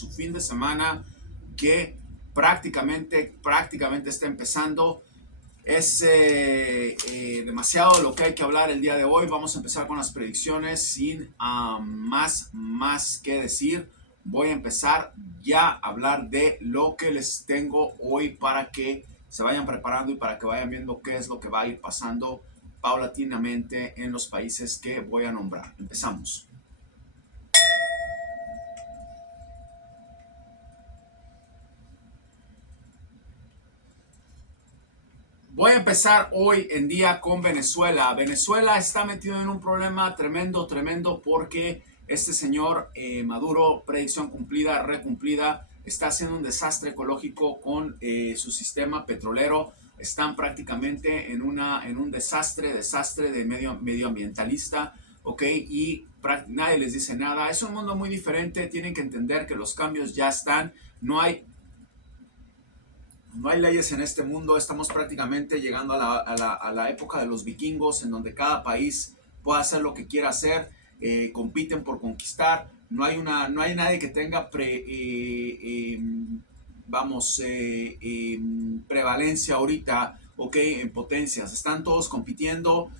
su fin de semana que prácticamente está empezando. Es demasiado lo que hay que hablar el día de hoy. Vamos a empezar con las predicciones sin más que decir. Voy a empezar ya a hablar de lo que les tengo hoy para que se vayan preparando y para que vayan viendo qué es lo que va a ir pasando paulatinamente en los países que voy a nombrar. Empezamos. Voy a empezar hoy en día con Venezuela. Venezuela está metido en un problema tremendo porque este señor Maduro, predicción cumplida, recumplida, está haciendo un desastre ecológico con su sistema petrolero. Están prácticamente en un desastre de medioambientalista, ¿ok? Y nadie les dice nada. Es un mundo muy diferente. Tienen que entender que los cambios ya están. No hay leyes en este mundo. Estamos prácticamente llegando a la época de los vikingos, en donde cada país puede hacer lo que quiera hacer, compiten por conquistar. No hay nadie que tenga prevalencia ahorita, ok, en potencias. Están todos compitiendo.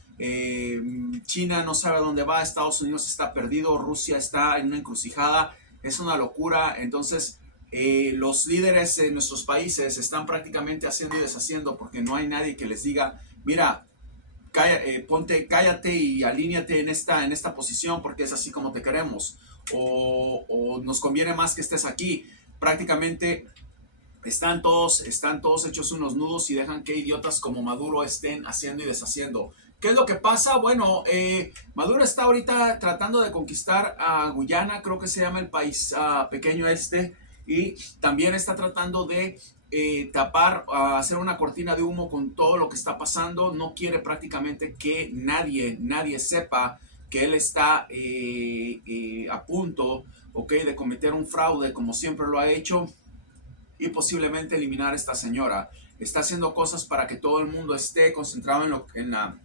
China no sabe dónde va, Estados Unidos está perdido, Rusia está en una encrucijada. Es una locura. Entonces los líderes de nuestros países están prácticamente haciendo y deshaciendo porque no hay nadie que les diga, mira, cállate y alíñate en esta posición porque es así como te queremos, o nos conviene más que estés aquí. Prácticamente están todos hechos unos nudos y dejan que idiotas como Maduro estén haciendo y deshaciendo. ¿Qué es lo que pasa? Bueno, Maduro está ahorita tratando de conquistar a Guyana, creo que se llama el país pequeño este, y también está tratando de tapar, hacer una cortina de humo con todo lo que está pasando. No quiere prácticamente que nadie sepa que él está a punto, okay, de cometer un fraude como siempre lo ha hecho y posiblemente eliminar a esta señora. Está haciendo cosas para que todo el mundo esté concentrado en la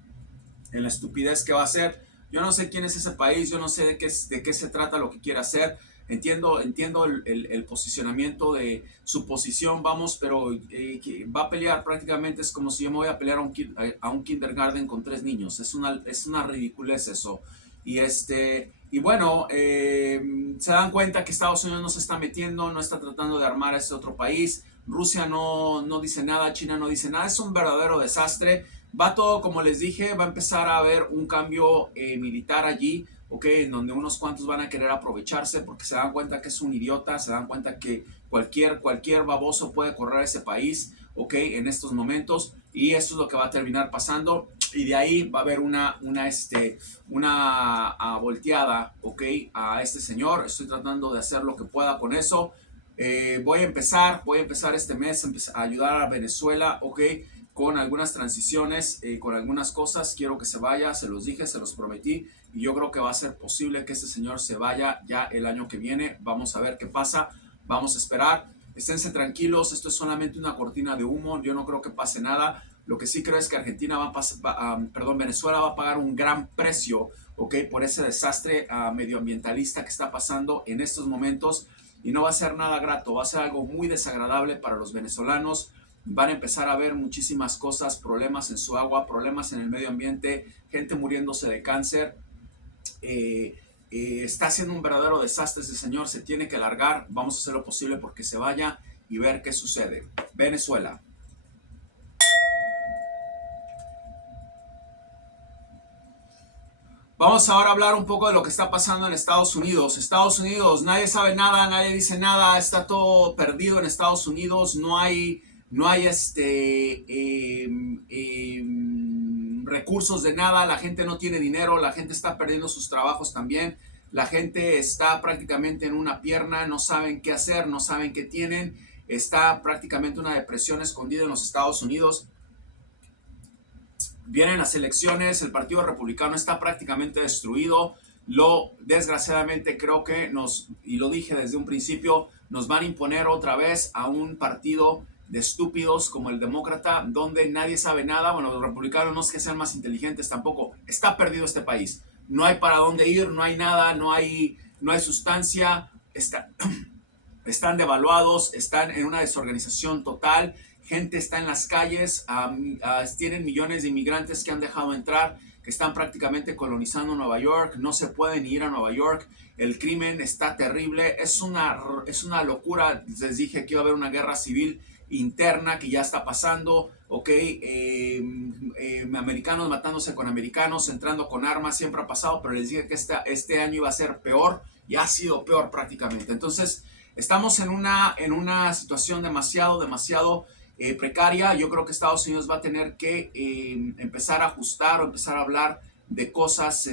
estupidez que va a hacer. Yo no sé quién es ese país, yo no sé de qué se trata lo que quiere hacer. Entiendo el posicionamiento de su posición, vamos, pero va a pelear prácticamente, es como si yo me voy a pelear a un kindergarten con 3 niños. Es una ridiculez eso. Y bueno, se dan cuenta que Estados Unidos no se está metiendo, no está tratando de armar a ese otro país. Rusia no dice nada, China no dice nada. Es un verdadero desastre. Va todo como les dije, va a empezar a haber un cambio militar allí, ¿ok? En donde unos cuantos van a querer aprovecharse porque se dan cuenta que es un idiota, se dan cuenta que cualquier baboso puede correr a ese país, ¿ok? En estos momentos, y eso es lo que va a terminar pasando, y de ahí va a haber una volteada, ¿ok? A este señor. Estoy tratando de hacer lo que pueda con eso. Voy a empezar este mes a ayudar a Venezuela, ¿ok? Con algunas transiciones, con algunas cosas. Quiero que se vaya, se los dije, se los prometí, y yo creo que va a ser posible que este señor se vaya ya el año que viene. Vamos a ver qué pasa, vamos a esperar. Esténse tranquilos, esto es solamente una cortina de humo, yo no creo que pase nada. Lo que sí creo es que Venezuela va a pagar un gran precio, ¿ok? Por ese desastre medioambientalista que está pasando en estos momentos, y no va a ser nada grato, va a ser algo muy desagradable para los venezolanos. Van a empezar a ver muchísimas cosas, problemas en su agua, problemas en el medio ambiente, gente muriéndose de cáncer. Está haciendo un verdadero desastre ese señor, se tiene que largar. Vamos a hacer lo posible porque se vaya y ver qué sucede. Venezuela. Vamos ahora a hablar un poco de lo que está pasando en Estados Unidos. Estados Unidos, nadie sabe nada, nadie dice nada, está todo perdido en Estados Unidos. No hay recursos de nada, la gente no tiene dinero, la gente está perdiendo sus trabajos también, la gente está prácticamente en una pierna, no saben qué hacer, no saben qué tienen. Está prácticamente una depresión escondida en los Estados Unidos. Vienen las elecciones, el Partido Republicano está prácticamente destruido. Desgraciadamente creo que y lo dije desde un principio, nos van a imponer otra vez a un partido de estúpidos como el demócrata, donde nadie sabe nada. Bueno, los republicanos no es que sean más inteligentes tampoco. Está perdido este país. No hay para dónde ir, no hay nada, no hay sustancia. están devaluados, están en una desorganización total, gente está en las calles, tienen millones de inmigrantes que han dejado entrar, que están prácticamente colonizando Nueva York, no se pueden ir a Nueva York, el crimen está terrible, es una locura, les dije que iba a haber una guerra civil interna que ya está pasando, ok, americanos matándose con americanos, entrando con armas, siempre ha pasado, pero les dije que este año iba a ser peor y ha sido peor prácticamente. Entonces, estamos en una situación demasiado precaria. Yo creo que Estados Unidos va a tener que empezar a ajustar o empezar a hablar de cosas,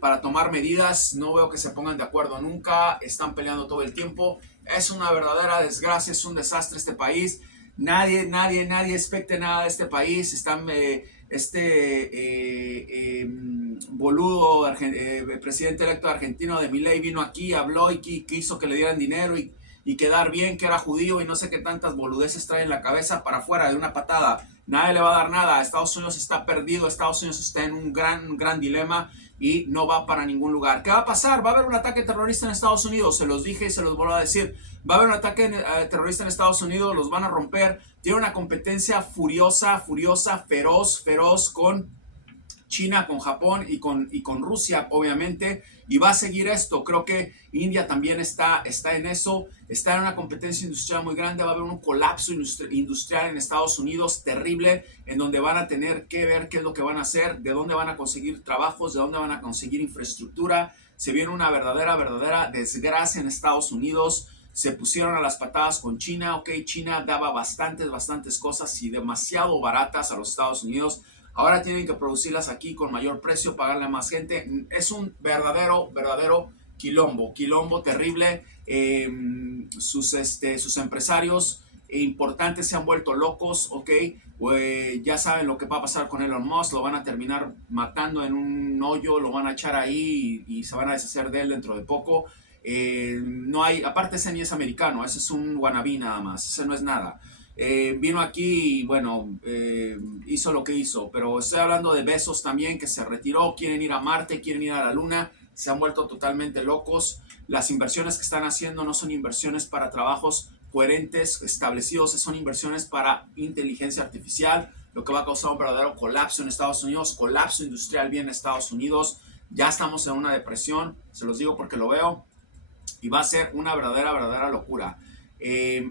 para tomar medidas. No veo que se pongan de acuerdo nunca, están peleando todo el tiempo. Es una verdadera desgracia, es un desastre este país. Nadie expecte nada de este país. Están boludo presidente electo argentino de Milei vino aquí, habló y quiso que le dieran dinero y quedar bien, que era judío y no sé qué tantas boludeces trae en la cabeza para afuera de una patada. Nadie le va a dar nada. Estados Unidos está perdido, Estados Unidos está en un gran dilema y no va para ningún lugar. ¿Qué va a pasar? Va a haber un ataque terrorista en Estados Unidos, se los dije y se los vuelvo a decir. Va a haber un ataque terrorista en Estados Unidos, los van a romper. Tiene una competencia furiosa, feroz con China, con Japón y con Rusia, obviamente, y va a seguir esto. Creo que India también está en eso, está en una competencia industrial muy grande. Va a haber un colapso industrial en Estados Unidos terrible, en donde van a tener que ver qué es lo que van a hacer, de dónde van a conseguir trabajos, de dónde van a conseguir infraestructura. Se viene una verdadera desgracia en Estados Unidos. Se pusieron a las patadas con China, ok, China daba bastantes cosas y demasiado baratas a los Estados Unidos. Ahora tienen que producirlas aquí con mayor precio, pagarle a más gente. Es un verdadero quilombo terrible. Sus empresarios importantes se han vuelto locos, ok. Ya saben lo que va a pasar con Elon Musk, lo van a terminar matando en un hoyo, lo van a echar ahí y se van a deshacer de él dentro de poco. No hay, aparte ese ni es americano, ese es un wannabe nada más, ese no es nada. Vino aquí y bueno, hizo lo que hizo, pero estoy hablando de Bezos también, que se retiró, quieren ir a Marte, quieren ir a la Luna, se han vuelto totalmente locos. Las inversiones que están haciendo no son inversiones para trabajos coherentes, establecidos, son inversiones para inteligencia artificial, lo que va a causar un verdadero colapso en Estados Unidos, colapso industrial bien en Estados Unidos. Ya estamos en una depresión, se los digo porque lo veo, y va a ser una verdadera locura.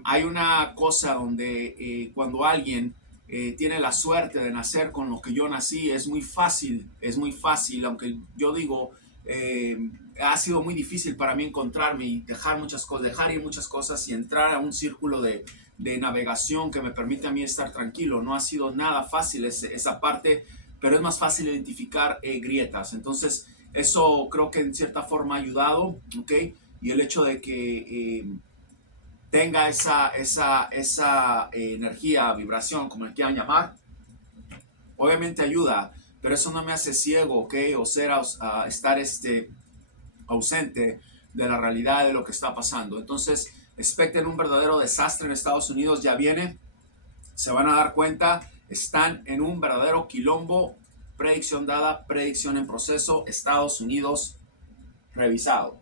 Hay una cosa donde cuando alguien tiene la suerte de nacer con lo que yo nací, es muy fácil, aunque yo digo, ha sido muy difícil para mí encontrarme y dejar ir muchas cosas y entrar a un círculo de navegación que me permite a mí estar tranquilo. No ha sido nada fácil esa parte, pero es más fácil identificar grietas. Entonces, eso creo que en cierta forma ha ayudado, ¿ok? Y el hecho de que tenga esa energía, vibración, como le quieran llamar, obviamente ayuda, pero eso no me hace ciego, ¿ok? O estar ausente de la realidad de lo que está pasando. Entonces, expecten un verdadero desastre en Estados Unidos, ya viene, se van a dar cuenta, están en un verdadero quilombo, predicción dada, predicción en proceso, Estados Unidos revisado.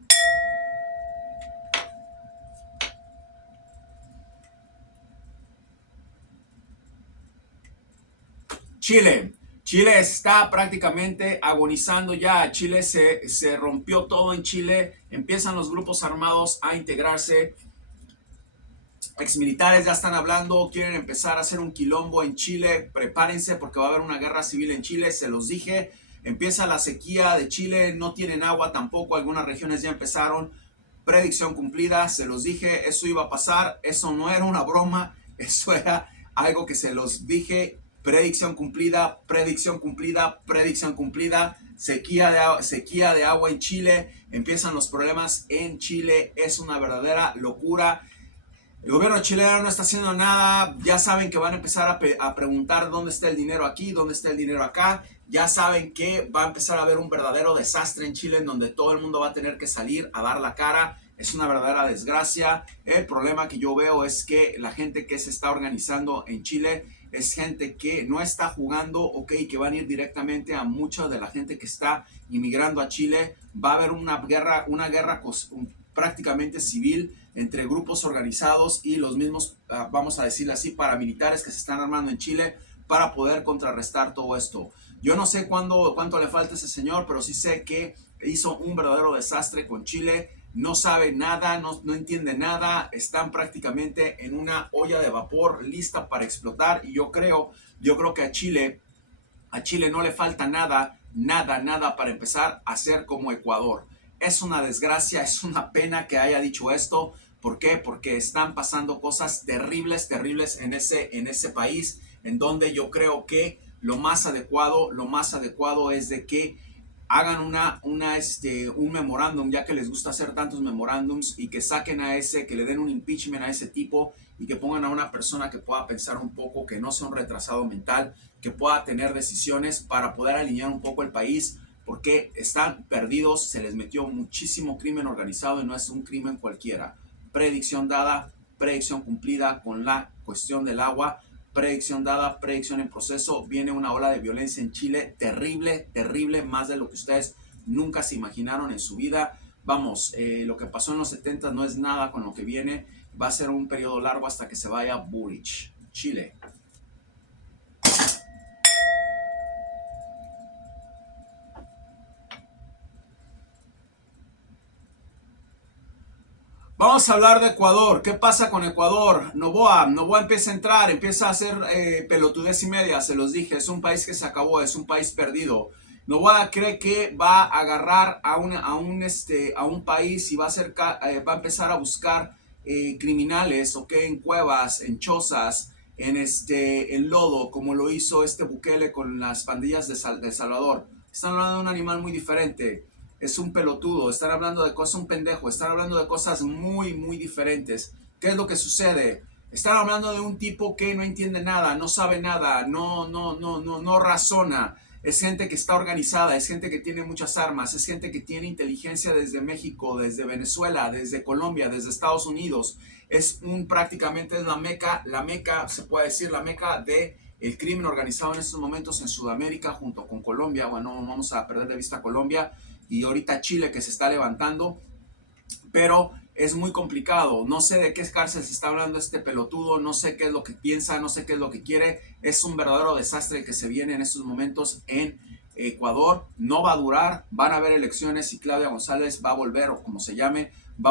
Chile está prácticamente agonizando ya. Chile se rompió todo en Chile. Empiezan los grupos armados a integrarse. Exmilitares ya están hablando, quieren empezar a hacer un quilombo en Chile. Prepárense porque va a haber una guerra civil en Chile. Se los dije. Empieza la sequía de Chile. No tienen agua tampoco. Algunas regiones ya empezaron. Predicción cumplida. Se los dije. Eso iba a pasar. Eso no era una broma. Eso era algo que se los dije. Predicción cumplida, sequía de agua en Chile, empiezan los problemas en Chile, es una verdadera locura. El gobierno chileno no está haciendo nada, ya saben que van a empezar a preguntar dónde está el dinero aquí, dónde está el dinero acá, ya saben que va a empezar a haber un verdadero desastre en Chile en donde todo el mundo va a tener que salir a dar la cara. Es una verdadera desgracia. El problema que yo veo es que la gente que se está organizando en Chile es gente que no está jugando, ok, que van a ir directamente a mucha de la gente que está inmigrando a Chile. Va a haber una guerra prácticamente civil entre grupos organizados y los mismos, vamos a decirle así, paramilitares que se están armando en Chile para poder contrarrestar todo esto. Yo no sé cuánto le falta a ese señor, pero sí sé que hizo un verdadero desastre con Chile. No sabe nada, no entiende nada, están prácticamente en una olla de vapor lista para explotar. Y yo creo que a Chile no le falta nada para empezar a ser como Ecuador. Es una desgracia, es una pena que haya dicho esto. ¿Por qué? Porque están pasando cosas terribles en ese país, en donde yo creo que lo más adecuado es de que hagan un memorándum, ya que les gusta hacer tantos memorándums, y que saquen que le den un impeachment a ese tipo, y que pongan a una persona que pueda pensar un poco, que no sea un retrasado mental, que pueda tener decisiones para poder alinear un poco el país, porque están perdidos, se les metió muchísimo crimen organizado y no es un crimen cualquiera. Predicción dada, predicción cumplida con la cuestión del agua. Predicción dada, predicción en proceso. Viene una ola de violencia en Chile terrible, más de lo que ustedes nunca se imaginaron en su vida. Vamos, lo que pasó en los 70 no es nada con lo que viene. Va a ser un periodo largo hasta que se vaya Boric. Chile. Vamos a hablar de Ecuador. ¿Qué pasa con Ecuador? Noboa empieza a entrar, empieza a hacer pelotudez y media, se los dije. Es un país que se acabó, es un país perdido. Noboa cree que va a agarrar a un país y va a empezar a buscar criminales, ¿ok? En cuevas, en chozas, en lodo, como lo hizo Bukele con las pandillas de El Salvador. Están hablando de un animal muy diferente. Es un pelotudo, están hablando de cosas, un pendejo, están hablando de cosas muy diferentes. ¿Qué es lo que sucede? Están hablando de un tipo que no entiende nada, no sabe nada, no razona. Es gente que está organizada, es gente que tiene muchas armas, es gente que tiene inteligencia desde México, desde Venezuela, desde Colombia, desde Estados Unidos. Prácticamente es la meca, se puede decir, la meca de el crimen organizado en estos momentos en Sudamérica, junto con Colombia. Bueno, no vamos a perder de vista Colombia, y ahorita Chile, que se está levantando, pero es muy complicado. No sé de qué cárcel se está hablando este pelotudo, no sé qué es lo que piensa, no sé qué es lo que quiere. Es un verdadero desastre el que se viene en estos momentos en Ecuador. No va a durar, van a haber elecciones y Claudia González va a volver, o como se llame, va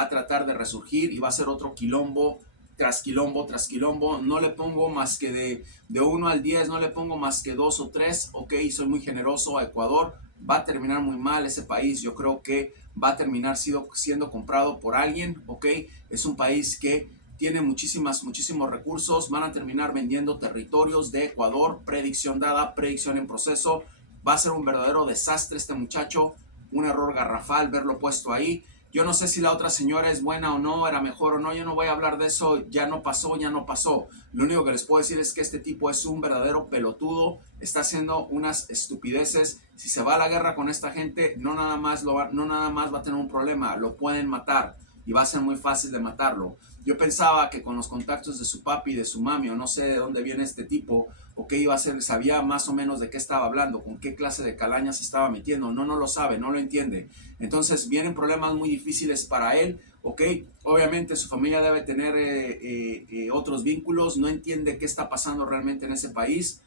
a tratar de resurgir, y va a ser otro quilombo tras quilombo. No le pongo más que de 1 al 10, no le pongo más que 2 o 3, ok, soy muy generoso a Ecuador. Va a terminar muy mal ese país. Yo creo que va a terminar siendo comprado por alguien, ¿ok? Es un país que tiene muchísimos recursos. Van a terminar vendiendo territorios de Ecuador. Predicción dada, predicción en proceso. Va a ser un verdadero desastre este muchacho. Un error garrafal verlo puesto ahí. Yo no sé si la otra señora es buena o no, era mejor o no. Yo no voy a hablar de eso. Ya no pasó. Lo único que les puedo decir es que este tipo es un verdadero pelotudo. Está haciendo unas estupideces. Si se va a la guerra con esta gente, no nada más va a tener un problema. Lo pueden matar y va a ser muy fácil de matarlo. Yo pensaba que con los contactos de su papi, de su mami, o no sé de dónde viene este tipo, o qué iba a hacer, sabía más o menos de qué estaba hablando, con qué clase de calaña se estaba metiendo. No lo sabe, no lo entiende. Entonces vienen problemas muy difíciles para él, ¿ok? Obviamente su familia debe tener otros vínculos, no entiende qué está pasando realmente en ese país.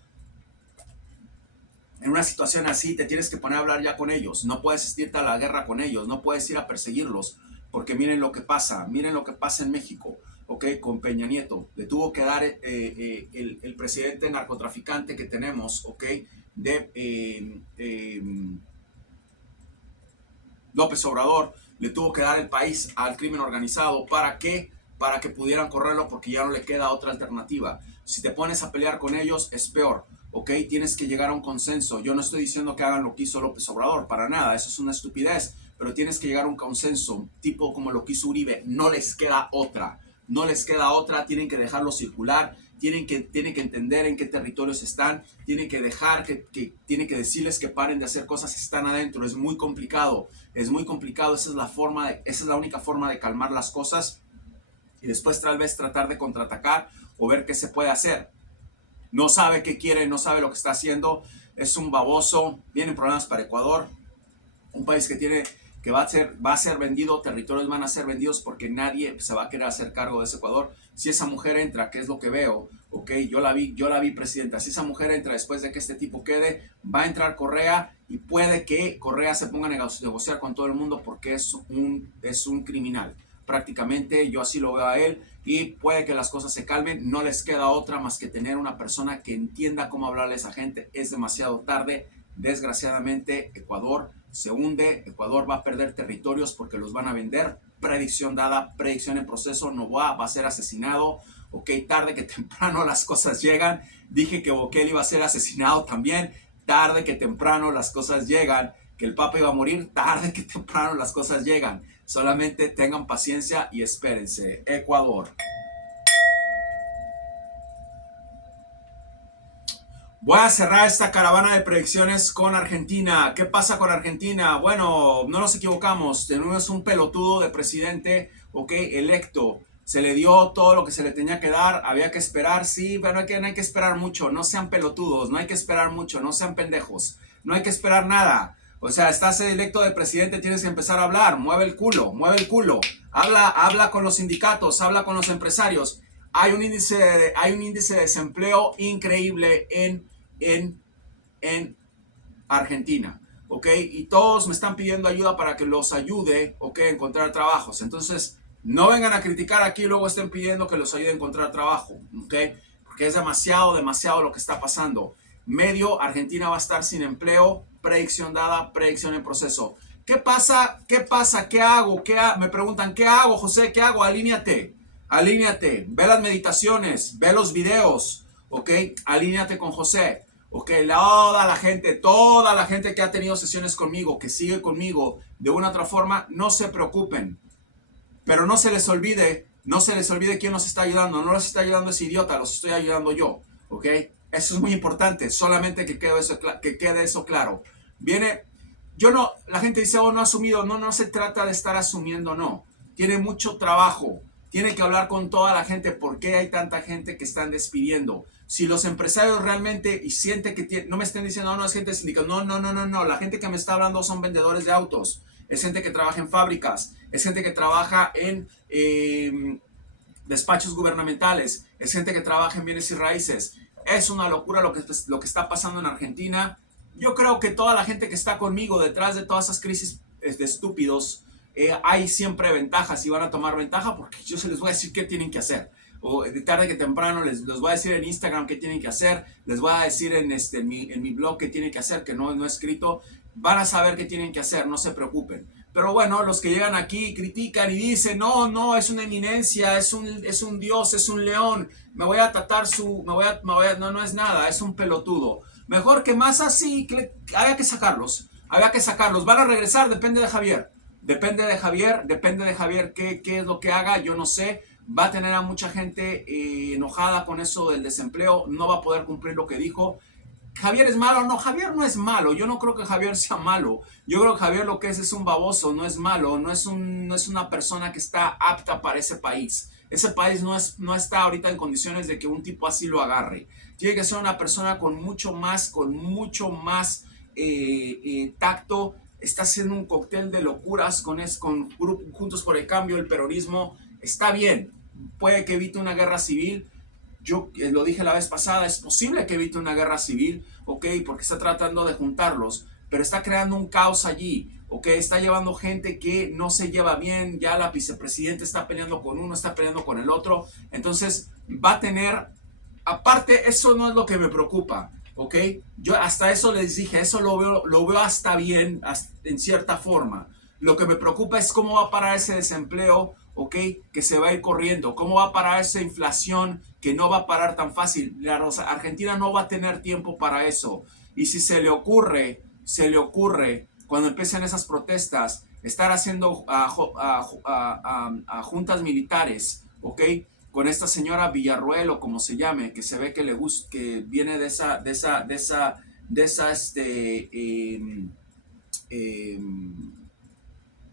En una situación así te tienes que poner a hablar ya con ellos. No puedes irte a la guerra con ellos, no puedes ir a perseguirlos, porque miren lo que pasa en México, ¿ok? Con Peña Nieto. Le tuvo que dar el presidente narcotraficante que tenemos, ¿ok? López Obrador, le tuvo que dar el país al crimen organizado. ¿Para qué? Para que pudieran correrlo, porque ya no le queda otra alternativa. Si te pones a pelear con ellos, es peor, ¿ok? Tienes que llegar a un consenso. Yo no estoy diciendo que hagan lo que hizo López Obrador, para nada, eso es una estupidez, pero tienes que llegar a un consenso, tipo como lo que hizo Uribe. No les queda otra, tienen que dejarlo circular, tienen que entender en qué territorios están, tienen que tienen que decirles que paren de hacer cosas, están adentro. Es muy complicado, esa es la única forma de calmar las cosas, y después tal vez tratar de contraatacar o ver qué se puede hacer. no sabe qué quiere, no sabe lo que está haciendo, es un baboso, vienen problemas para Ecuador, un país que va a ser vendido, territorios van a ser vendidos porque nadie se va a querer hacer cargo de ese Ecuador. Si esa mujer entra, que es lo que veo, ok, yo la vi presidenta, si esa mujer entra después de que este tipo quede, va a entrar Correa y puede que Correa se ponga a negociar con todo el mundo porque es un criminal. Prácticamente yo así lo veo a él y puede que las cosas se calmen, no les queda otra más que tener una persona que entienda cómo hablarle a esa gente. Es demasiado tarde, desgraciadamente Ecuador se hunde, Ecuador va a perder territorios porque los van a vender, predicción dada, predicción en proceso, Noboa va a ser asesinado, ok, tarde que temprano las cosas llegan, dije que Bukele iba a ser asesinado también, tarde que temprano las cosas llegan, que el Papa iba a morir, tarde que temprano las cosas llegan, solamente tengan paciencia y espérense. Ecuador. Voy a cerrar esta caravana de predicciones con Argentina. ¿Qué pasa con Argentina? Bueno, no nos equivocamos. Tenemos un pelotudo de presidente, ok, electo. Se le dio todo lo que se le tenía que dar. Había que esperar, sí, pero no hay que esperar mucho. No sean pelotudos, no hay que esperar mucho. No sean pendejos. No hay que esperar nada. O sea, estás electo de presidente, tienes que empezar a hablar. Mueve el culo, mueve el culo. Habla con los sindicatos, habla con los empresarios. Hay un índice de desempleo increíble en Argentina, ¿ok? Y todos me están pidiendo ayuda para que los ayude, ¿ok? A encontrar trabajos. Entonces, no vengan a criticar aquí y luego estén pidiendo que los ayude a encontrar trabajo, ¿ok? Porque es demasiado lo que está pasando. Medio, Argentina va a estar sin empleo, predicción dada, predicción en proceso. ¿Qué pasa? ¿Qué pasa? ¿Qué hago? Me preguntan, ¿qué hago, José? ¿Qué hago? Alíñate, ve las meditaciones, ve los videos, ¿ok? Alíñate con José. Ok, toda la gente que ha tenido sesiones conmigo, que sigue conmigo de una u otra forma, no se preocupen. Pero no se les olvide quién nos está ayudando. No los está ayudando ese idiota, los estoy ayudando yo. Ok, eso es muy importante. Solamente que quede eso claro. La gente dice, oh, no ha asumido. No se trata de estar asumiendo, no. Tiene mucho trabajo. Tiene que hablar con toda la gente. ¿Por qué hay tanta gente que están despidiendo? Si los empresarios realmente y sienten que no me estén diciendo, no es gente sindical, no, la gente que me está hablando son vendedores de autos, es gente que trabaja en fábricas, es gente que trabaja en despachos gubernamentales, es gente que trabaja en bienes y raíces. Es una locura lo que está pasando en Argentina. Yo creo que toda la gente que está conmigo detrás de todas esas crisis de estúpidos, hay siempre ventajas y van a tomar ventaja porque yo se les voy a decir qué tienen que hacer. O de tarde que temprano les voy a decir en Instagram qué tienen que hacer, les voy a decir en mi blog qué tienen que hacer, que no he escrito, van a saber qué tienen que hacer, no se preocupen. Pero bueno, los que llegan aquí critican y dicen, no, es una eminencia, es un dios, es un león, me voy a tratar no es nada, es un pelotudo. Mejor que más así, había que sacarlos, van a regresar, depende de Javier qué es lo que haga, yo no sé. Va a tener a mucha gente enojada con eso del desempleo, no va a poder cumplir lo que dijo. ¿Javier es malo? No, Javier no es malo, yo no creo que Javier sea malo, yo creo que Javier lo que es un baboso, no es malo, no es una persona que está apta para ese país. Ese país no está ahorita en condiciones de que un tipo así lo agarre. Tiene que ser una persona con mucho más tacto. Está haciendo un cóctel de locuras con Juntos por el Cambio, el peronismo. Está bien, puede que evite una guerra civil. Yo lo dije la vez pasada, es posible que evite una guerra civil, ok, porque está tratando de juntarlos, pero está creando un caos allí, ok, está llevando gente que no se lleva bien, ya la vicepresidenta está peleando con uno, está peleando con el otro, entonces va a tener, aparte, eso no es lo que me preocupa, ok, yo hasta eso les dije, eso lo veo hasta bien, en cierta forma. Lo que me preocupa es cómo va a parar ese desempleo, ¿ok? Que se va a ir corriendo. ¿Cómo va a parar esa inflación que no va a parar tan fácil? Argentina no va a tener tiempo para eso. Y si se le ocurre, cuando empiecen esas protestas, estar haciendo juntas militares, ¿ok? Con esta señora Villarruel o como se llame, que se ve que le gusta, que viene de esa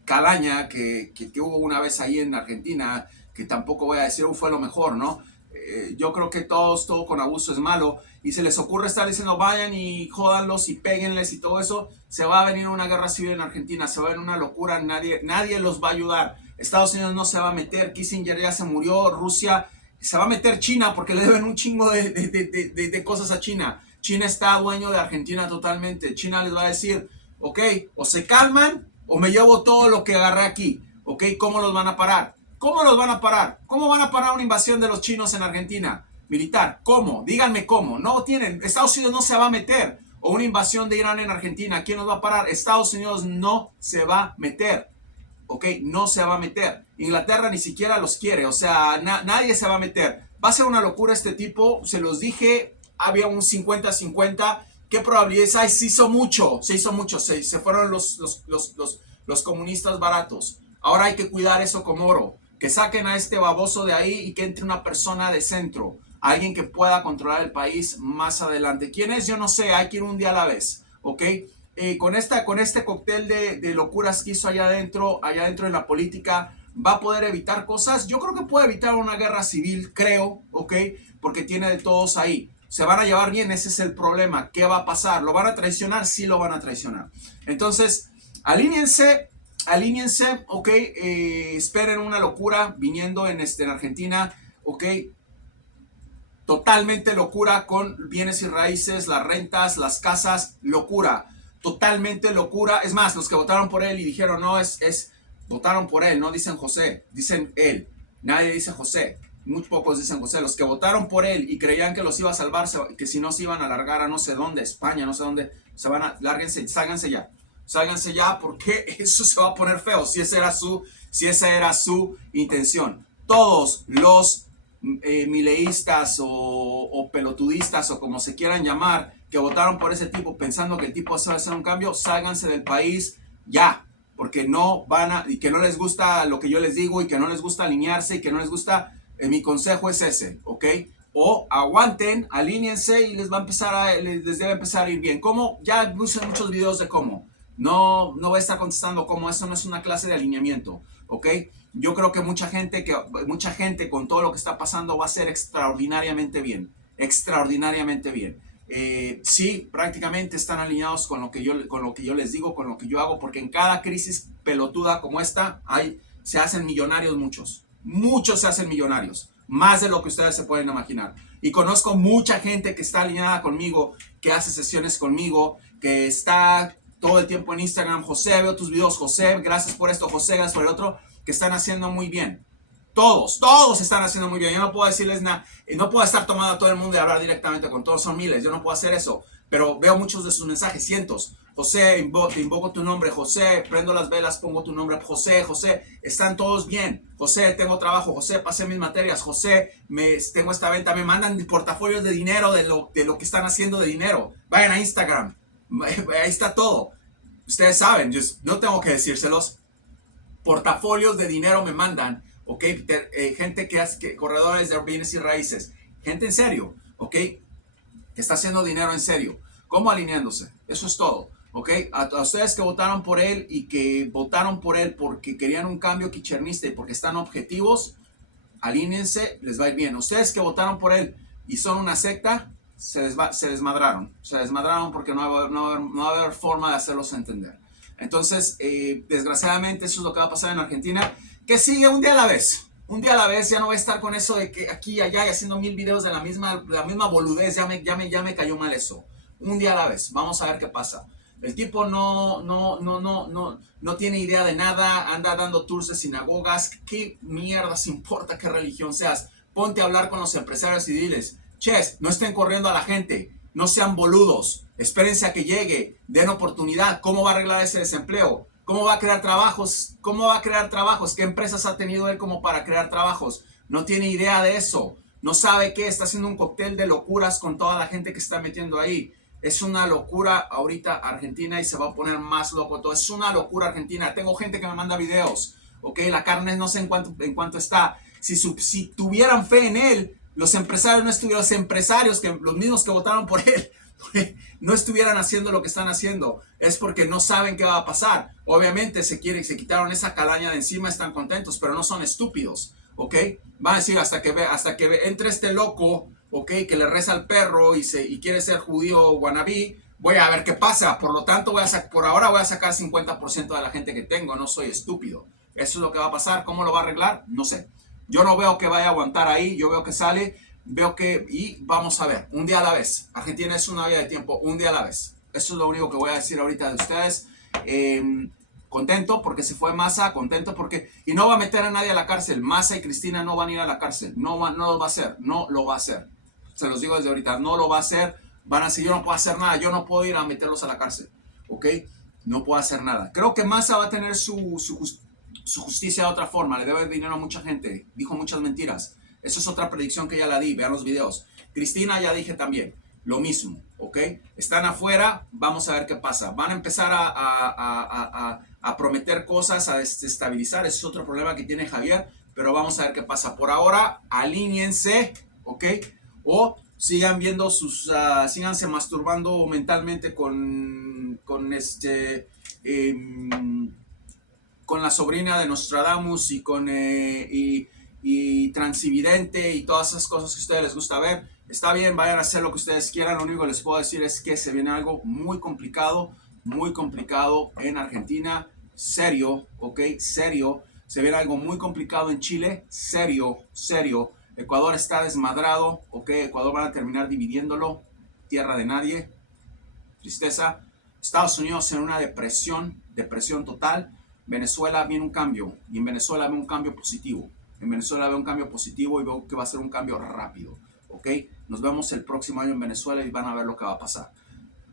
calaña que hubo una vez ahí en Argentina, que tampoco voy a decir fue lo mejor, ¿no? yo creo que todo con abuso es malo, y se les ocurre estar diciendo vayan y jódanlos y péguenles y todo eso, se va a venir una guerra civil en Argentina, se va a venir una locura, nadie los va a ayudar. Estados Unidos no se va a meter, Kissinger ya se murió, Rusia se va a meter, China porque le deben un chingo de cosas a China. China está dueño de Argentina totalmente. China les va a decir, ok, o se calman o me llevo todo lo que agarré aquí. Ok, ¿cómo los van a parar? ¿Cómo los van a parar? ¿Cómo van a parar una invasión de los chinos en Argentina? Militar, ¿cómo? Díganme cómo. No tienen, Estados Unidos no se va a meter. O una invasión de Irán en Argentina, ¿quién nos va a parar? Estados Unidos no se va a meter. Ok, no se va a meter. Inglaterra ni siquiera los quiere, o sea, nadie se va a meter. Va a ser una locura este tipo, se los dije, había un 50-50. ¿Qué probabilidades hay? Se hizo mucho, se fueron los comunistas baratos. Ahora hay que cuidar eso como oro. Que saquen a este baboso de ahí y que entre una persona de centro. Alguien que pueda controlar el país más adelante. ¿Quién es? Yo no sé, hay que ir un día a la vez, ¿ok? Con este cóctel de locuras que hizo allá adentro en la política, ¿va a poder evitar cosas? Yo creo que puede evitar una guerra civil, creo, ¿ok? Porque tiene de todos ahí. ¿Se van a llevar bien? Ese es el problema. ¿Qué va a pasar? ¿Lo van a traicionar? Sí lo van a traicionar. Entonces, alíñense, ¿ok? Esperen una locura viniendo en Argentina, ¿ok? Totalmente locura con bienes y raíces, las rentas, las casas, locura. Totalmente locura. Es más, los que votaron por él y dijeron, no, votaron por él, no dicen José, dicen él. Nadie dice José. Muy pocos dicen José. Los que votaron por él y creían que los iba a salvar, que si no se iban a largar a no sé dónde, España, no sé dónde, lárguense, sálganse ya. Sálganse ya porque eso se va a poner feo si esa era su intención. Todos los mileístas o pelotudistas o como se quieran llamar, que votaron por ese tipo pensando que el tipo va a hacer un cambio, sálganse del país ya, porque no van a, y que no les gusta lo que yo les digo y que no les gusta alinearse y que no les gusta, mi consejo es ese, ¿ok? O aguanten, alíñense y les debe empezar a ir bien. ¿Cómo? Ya puse muchos videos de cómo. No voy a estar contestando cómo, eso no es una clase de alineamiento, ¿ok? Yo creo que mucha gente con todo lo que está pasando va a ser extraordinariamente bien, sí, prácticamente están alineados con lo que yo les digo, con lo que yo hago, porque en cada crisis pelotuda como esta, se hacen millonarios muchos se hacen millonarios, más de lo que ustedes se pueden imaginar. Y conozco mucha gente que está alineada conmigo, que hace sesiones conmigo, que está todo el tiempo en Instagram. José, veo tus videos, José, gracias por esto, José, gracias por el otro, que están haciendo muy bien. Todos están haciendo muy bien. Yo no puedo decirles nada, no puedo estar tomando a todo el mundo y hablar directamente con todos, son miles, yo no puedo hacer eso, pero veo muchos de sus mensajes, cientos. José, invoco tu nombre, José, prendo las velas, pongo tu nombre, José, están todos bien, José, tengo trabajo, José, pasé mis materias, José, tengo esta venta, me mandan portafolios de dinero de lo que están haciendo de dinero. Vayan a Instagram, ahí está todo. Ustedes saben, yo no tengo que decírselos. Portafolios de dinero me mandan, ¿ok? Gente que hace corredores de bienes y raíces, gente en serio, ¿ok? Que está haciendo dinero en serio. ¿Cómo? Alineándose. Eso es todo, ¿ok? A ustedes que votaron por él y que votaron por él porque querían un cambio quichernista y porque están objetivos, alínense, les va a ir bien. Ustedes que votaron por él y son una secta, se desmadraron porque no va a haber forma de hacerlos entender. Entonces, desgraciadamente eso es lo que va a pasar en Argentina, que sigue un día a la vez. Un día a la vez, ya no voy a estar con eso de que aquí y allá y haciendo 1000 videos de la misma boludez, ya me cayó mal eso. Un día a la vez, vamos a ver qué pasa. El tipo no tiene idea de nada, anda dando tours de sinagogas. ¿Qué mierdas importa qué religión seas? Ponte a hablar con los empresarios y diles, ches, no estén corriendo a la gente, no sean boludos, espérense a que llegue, den oportunidad. ¿Cómo va a arreglar ese desempleo? ¿Cómo va a crear trabajos? ¿Qué empresas ha tenido él como para crear trabajos? No tiene idea de eso. No sabe qué. Está haciendo un cóctel de locuras con toda la gente que está metiendo ahí. Es una locura ahorita Argentina y se va a poner más loco todo. Es una locura Argentina. Tengo gente que me manda videos. ¿Ok? La carne no sé en cuánto está. Si tuvieran fe en él, los empresarios los mismos que votaron por él, no estuvieran haciendo lo que están haciendo. Es porque no saben qué va a pasar. Obviamente se quitaron esa calaña de encima, están contentos, pero no son estúpidos. ¿ok? Van a decir hasta que entre este loco, ¿ok? Que le reza al perro y quiere ser judío wannabe, voy a ver qué pasa. Por lo tanto, por ahora voy a sacar 50% de la gente que tengo, no soy estúpido. Eso es lo que va a pasar. ¿Cómo lo va a arreglar? No sé. Yo no veo que vaya a aguantar ahí, yo veo que sale, y vamos a ver, un día a la vez. Argentina es una vida de tiempo, un día a la vez. Eso es lo único que voy a decir ahorita de ustedes. Contento porque se fue Massa, contento porque... Y no va a meter a nadie a la cárcel. Massa y Cristina no van a ir a la cárcel. No lo va a hacer, no lo va a hacer. Se los digo desde ahorita, no lo va a hacer. Van a decir, yo no puedo hacer nada, yo no puedo ir a meterlos a la cárcel. ¿Ok? No puedo hacer nada. Creo que Massa va a tener su justicia de otra forma. Le debe dinero a mucha gente. Dijo muchas mentiras. Eso es otra predicción que ya la di. Vean los videos. Cristina ya dije también. Lo mismo. ¿Ok? Están afuera. Vamos a ver qué pasa. Van a empezar a prometer cosas, a desestabilizar. Ese es otro problema que tiene Javier. Pero vamos a ver qué pasa. Por ahora, alíñense. ¿Ok? O sigan viendo síganse masturbando mentalmente con con la sobrina de Nostradamus y con y Transividente y todas esas cosas que a ustedes les gusta ver. Está bien, vayan a hacer lo que ustedes quieran. Lo único que les puedo decir es que se viene algo muy complicado en Argentina. Serio, ¿ok? Serio. Se viene algo muy complicado en Chile. Serio, serio. Ecuador está desmadrado, ¿ok? Ecuador van a terminar dividiéndolo. Tierra de nadie. Tristeza. Estados Unidos en una depresión total. Venezuela viene un cambio y en Venezuela ve un cambio positivo. En Venezuela ve un cambio positivo y veo que va a ser un cambio rápido. ¿Ok? Nos vemos el próximo año en Venezuela y van a ver lo que va a pasar.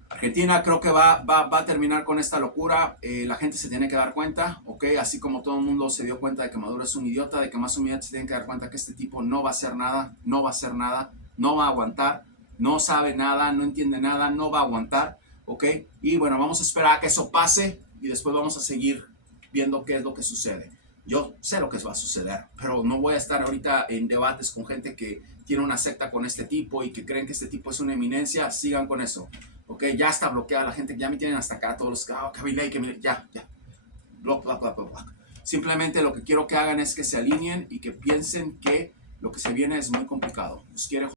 Argentina creo que va a terminar con esta locura. La gente se tiene que dar cuenta, ¿ok? Así como todo el mundo se dio cuenta de que Maduro es un idiota, de que más humillante se tienen que dar cuenta que este tipo no va a hacer nada, no va a hacer nada, no va a aguantar, no sabe nada, no entiende nada, no va a aguantar, ¿ok? Y bueno, vamos a esperar a que eso pase y después vamos a seguir viendo qué es lo que sucede. Yo sé lo que va a suceder, pero no voy a estar ahorita en debates con gente que tiene una secta con este tipo y que creen que este tipo es una eminencia. Sigan con eso. Ok, ya está bloqueada la gente, ya me tienen hasta acá todos los ya. Block. Simplemente lo que quiero que hagan es que se alineen y que piensen que lo que se viene es muy complicado. Los quiero